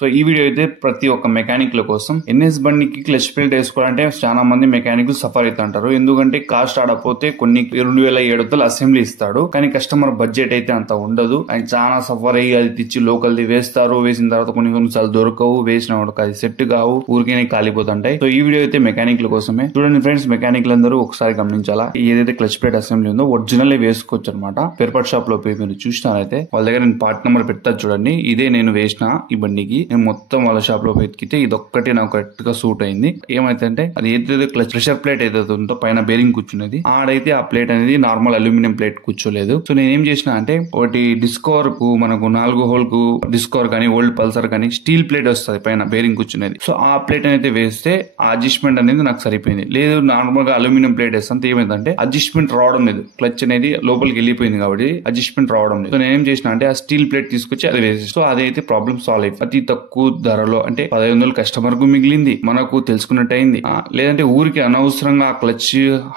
So ఈ video అయితే ప్రతి ఒక్క మెకానిక్ల కోసం ఎన్ఎస్ బండికి క్లచ్ ప్లేట్ వేసుకోవాలంటే చాలా మంది మెకానిక్లు సఫర్ అవుతుంటారు. ఎందుకంటే కాస్ట్ ఆడపోతే కొన్ని 2700 అసెంబ్లీ ఇస్తాడు, కానీ కస్టమర్ బడ్జెట్ అయితే అంత ఉండదు. ఆయన చాలా సఫర్ అయ్యి అది తెచ్చి లోకల్ది వేస్తారు. వేసిన తర్వాత కొన్నిసార్లు దొరకవు, వేసిన వాడికి అది సెట్ కావు, ఊరికే కాలిపోతుంటాయి. సో ఈ వీడియో అయితే మెకానిక్ల కోసమే. చూడండి ఫ్రెండ్స్, మెకానిక్లు అందరూ ఒకసారి గమనించాలా, ఏదైతే క్లచ్ ప్లేట్ అసెంబ్లీ ఉందో ఒరిజినల్ వేసుకోవచ్చు అనమాట. స్పేర్ షాప్ లో పోయి మీరు చూసినారైతే వాళ్ళ దగ్గర నేను పార్ట్ నెంబర్ పెడతా చూడండి. ఇదే నేను వేసిన ఈ బండికి. నేను మొత్తం వాళ్ళ షాప్ లో వెతికితే ఇది ఒక్కటి నాకు కరెక్ట్ గా సూట్ అయింది. ఏమైతే అది ఏదైతే క్లచ్ ప్రెషర్ ప్లేట్ ఏదైతే ఉందో పైన బేరింగ్ కూర్చున్నది, ఆడైతే ఆ ప్లేట్ అనేది నార్మల్ అల్యూమినియం ప్లేట్ కూర్చోలేదు. సో నేను ఏం చేసిన అంటే ఒకటి డిస్కవర్ కు మనకు 4 హోల్ కు డిస్కవర్ కానీ ఓల్డ్ పల్సర్ కానీ స్టీల్ ప్లేట్ వస్తుంది పైన బేరింగ్ కూర్చున్నది. సో ఆ ప్లేట్ అయితే వేస్తే ఆ అడ్జస్ట్మెంట్ అనేది నాకు సరిపోయింది. లేదు నార్మల్ గా అల్యూమినియం ప్లేట్ వేస్తే ఏమైందంటే అడ్జస్ట్మెంట్ రావడం లేదు, క్లచ్ అనేది లోపలికి వెళ్ళిపోయింది కాబట్టి అడ్జస్ట్మెంట్ రావడం లేదు. సో నేను ఏం చేసిన అంటే ఆ స్టీల్ ప్లేట్ తీసుకొచ్చి అది వేసి, సో అదైతే ప్రాబ్లమ్ సాల్వ్ అయింది. అతి తక్కువ ధరలో అంటే 1500 కస్టమర్ కు మిగిలింది, మనకు తెలుసుకున్నట్టు అయింది. లేదంటే ఊరికి అనవసరంగా ఆ క్లచ్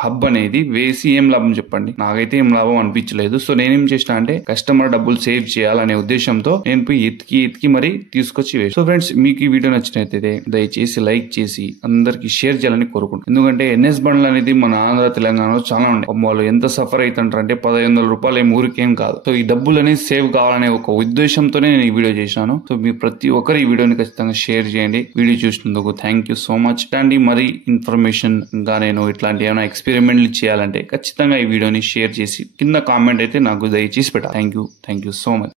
హబ్ అనేది వేసి ఏం లాభం చెప్పండి? నాకైతే ఏం లాభం అనిపించలేదు. సో నేనేం చేసిన అంటే కస్టమర్ డబ్బులు సేవ్ చేయాలనే ఉద్దేశంతో నేను పోయి ఎతికి మరి తీసుకొచ్చి వేసి. సో ఫ్రెండ్స్, మీకు ఈ వీడియో నచ్చినట్లయితే దయచేసి లైక్ చేసి అందరికి షేర్ చేయాలని కోరుకుంటున్నాను. ఎందుకంటే ఎన్ఎస్ బండ్లు అనేది మన ఆంధ్ర తెలంగాణలో చాలా ఉన్నాయి. వాళ్ళు ఎంత సఫర్ అవుతుంటారు అంటే 1500 రూపాయలు ఏం ఊరికేం కాదు. సో ఈ డబ్బులు అనేది సేవ్ కావాలనే ఒక ఉద్దేశంతోనే నేను ఈ వీడియో చేశాను. సో మీ ప్రతి ఒక్కరు ఈ వీడియోని ఖచ్చితంగా షేర్ చేయండి. వీడియో చూసినందుకు థ్యాంక్ యూ సో మచ్. ఇట్లాంటి మరి ఇన్ఫర్మేషన్ ఇంకా నేను ఇట్లాంటి ఏమైనా ఎక్స్పెరిమెంట్లు చేయాలంటే ఖచ్చితంగా ఈ వీడియోని షేర్ చేసి కింద కామెంట్ అయితే నాకు దయచేసి పెట్టాలి. Thank you so much.